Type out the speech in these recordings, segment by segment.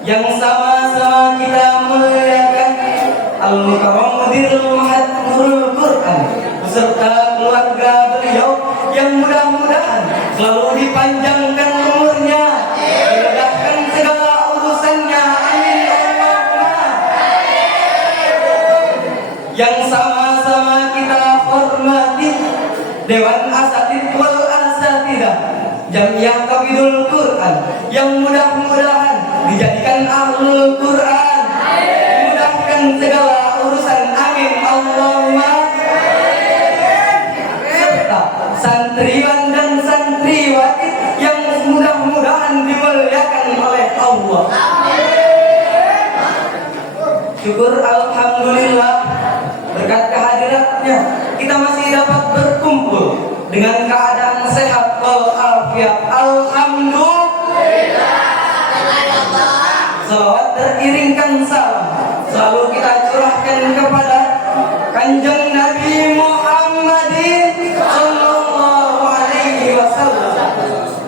Yang sama-sama kita muliakan Al-Mukarramudil Mahatmurul Quran beserta keluarga beliau yang mudah-mudahan selalu dipanjangkan umurnya, dimudahkan segala urusannya, amin Allahumma. Yang sama-sama kita hormati Dewan Asatid wal Asatidah Jamiah Hafidhul Quran yang mudah-mudahan dijadikan ahlul Quran, mudahkan segala urusan, amin Allahumma. Serta santriwan dan santriwati yang mudah-mudahan dimuliakan oleh Allah. Syukur alhamdulillah, berkat kehadiratnya kita masih dapat berkumpul dengan keadaan sehat walafiat. Alhamdulillah. Salawat teriringkan salam selalu kita curahkan kepada Kanjeng Nabi Muhammadin Sallallahu Alaihi Wasallam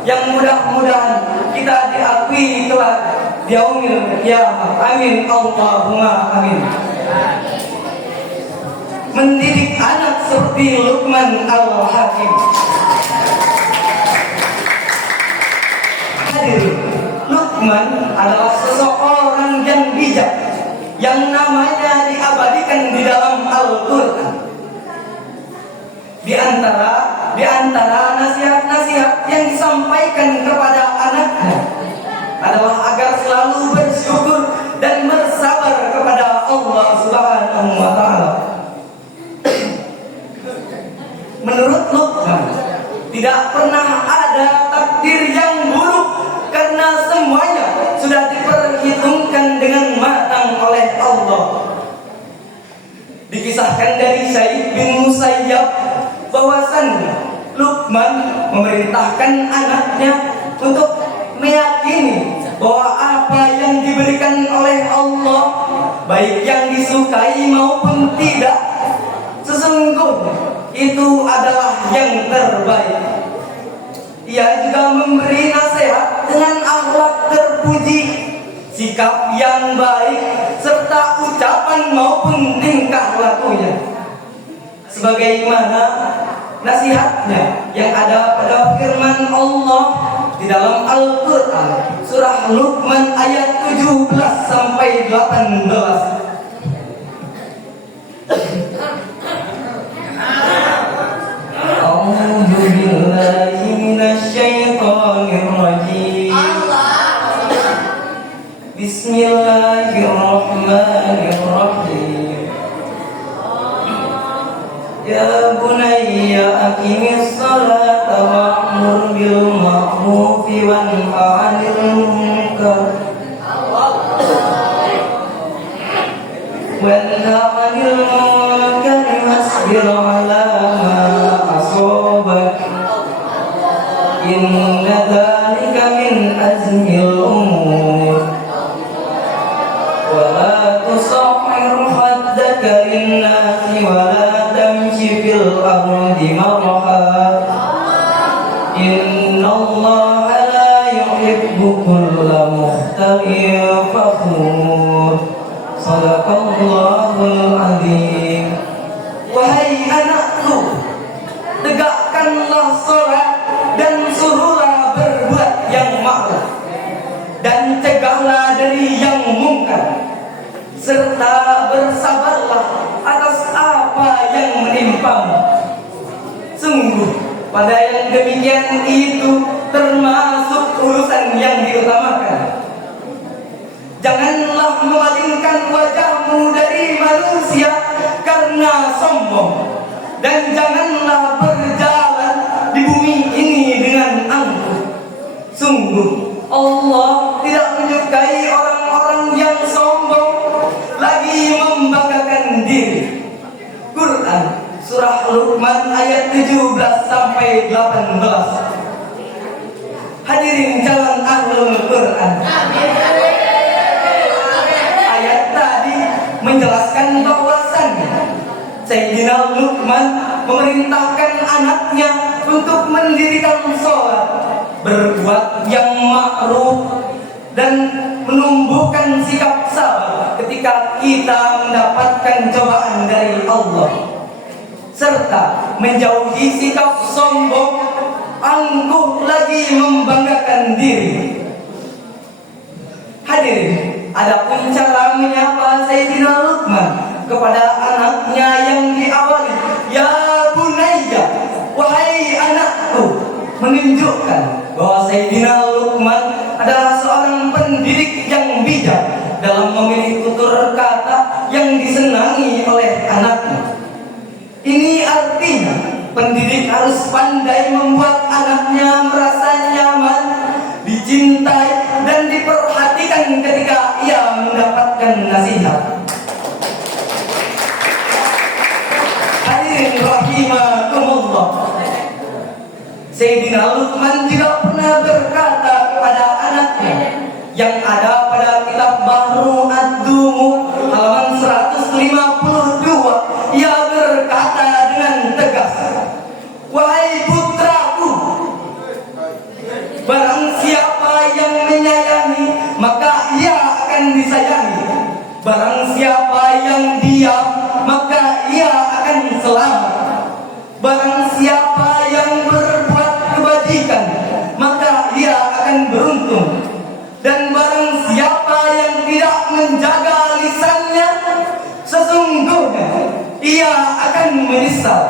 yang mudah-mudahan kita diakui kelak di yaumil qiyamah, amin Allahumma amin. Mendidik anak seperti Luqman Al-Hakim. Hadirin, Luqman adalah seseorang yang bijak yang namanya diabadikan di dalam Al-Quran. Di antara nasihat-nasihat yang disampaikan kepada anaknya adalah agar selalu bersyukur dan bersabar kepada Allah Subhanahu wa taala. Menurut Luqman, tidak pernah ada takdir yang buruk karena semuanya sudah diperhitungkan dengan matang oleh Allah. Dikisahkan dari Sa'id bin Musayyab bahwasannya Luqman memerintahkan anaknya untuk meyakini bahwa apa yang diberikan oleh Allah, baik yang disukai maupun tidak, sesungguhnya itu adalah yang terbaik. Ia juga memberi nasihat dengan akhlak terpuji, sikap yang baik, serta ucapan maupun tingkah lakunya, sebagaimana nasihatnya yang ada pada firman Allah di dalam Al-Quran surah Luqman ayat 17 sampai 18. A'udzu billahi minasyaitonir rajim. Bismillahirrahmanirrahim. Ya bunayya aqimis salata wa'mur bil ma'rufi wanha 'anil munkar wasbir 'ala ma asabak inna dzalika min azmil umur wa la tusahhir haddaka lin-nasi wa la tamshi fil ardi marha innallaha la yuhibbu kulla mukhtalin fakhur. Shadaqallahul azim. Wahai anakku, tegakkanlah salat dan suruhlah berbuat yang ma'ruf dan cegahlah dari yang mungkar, serta bersabarlah atas apa yang menimpamu. Sungguh pada yang demikian itu termasuk urusan yang diutamakan. Janganlah memalingkan wajahmu dari manusia karena sombong, dan janganlah berjalan di bumi ini dengan angkuh. Sungguh Allah tidak menyukai orang-orang yang sombong lagi membanggakan diri. Quran surah Luqman ayat 17 sampai 18. Hadirin jalan ahlul Quran. Ayat tadi menjelaskan bahwasannya Sayyidina Luqman memerintahkan anaknya untuk mendirikan sholat, berbuat yang ma'ruf, dan menumbuhkan sikap sabar ketika kita mendapatkan cobaan dari Allah, serta menjauhi sikap sombong, angkuh lagi membanggakan diri. Hadirin, adapun cara menyapa Sayyidina Luqman kepada anaknya yang diawali ya bunayya, wahai anakku, menunjukkan bahwa Sayyidina Luqman adalah seorang pendidik yang bijak dalam memilih tutur kata yang disenangi oleh anaknya. Ini artinya pendidik harus pandai membuat anaknya merasa nyaman, dicintai, dan diperhatikan ketika ia mendapatkan nasihat. Hadirin rahimakumullah, Sayyidina Luqman juga pernah berkata kepada anaknya yang ada pada kitab Bahru Ad-Dumu halaman 152. Ia berkata dengan tegas, wahai putraku, barang siapa yang menyayangi maka ia akan disayangi, barang siapa yang diam maka ia akan selamat, barang siapa yang berbuat kebajikan maka ia akan beruntung, dan barang siapa yang tidak menjaga lisannya sesungguhnya ia akan menyesal.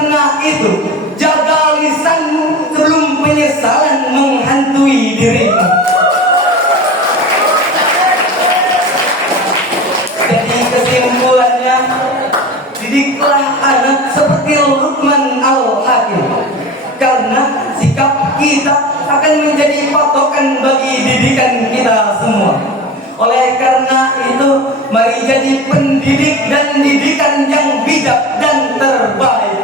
karena itu, jaga lisanmu sebelum penyesalan menghantui dirimu. Jadi kesimpulannya, didiklah anak seperti Luqman Al-Hakim, karena sikap kita akan menjadi patokan bagi didikan kita semua. Oleh karena itu, mari jadi pendidik dan didikan yang bijak dan terbaik.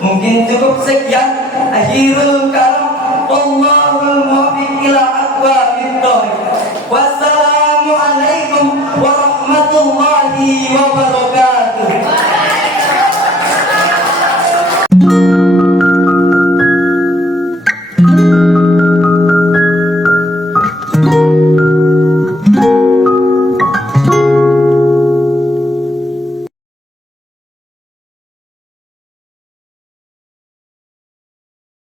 Mungkin cukup sekian. Akhirul kalam. Wallahul muwaffiq ila aqwamit thoriq. Wassalamualaikum warahmatullahi wabarakatuh.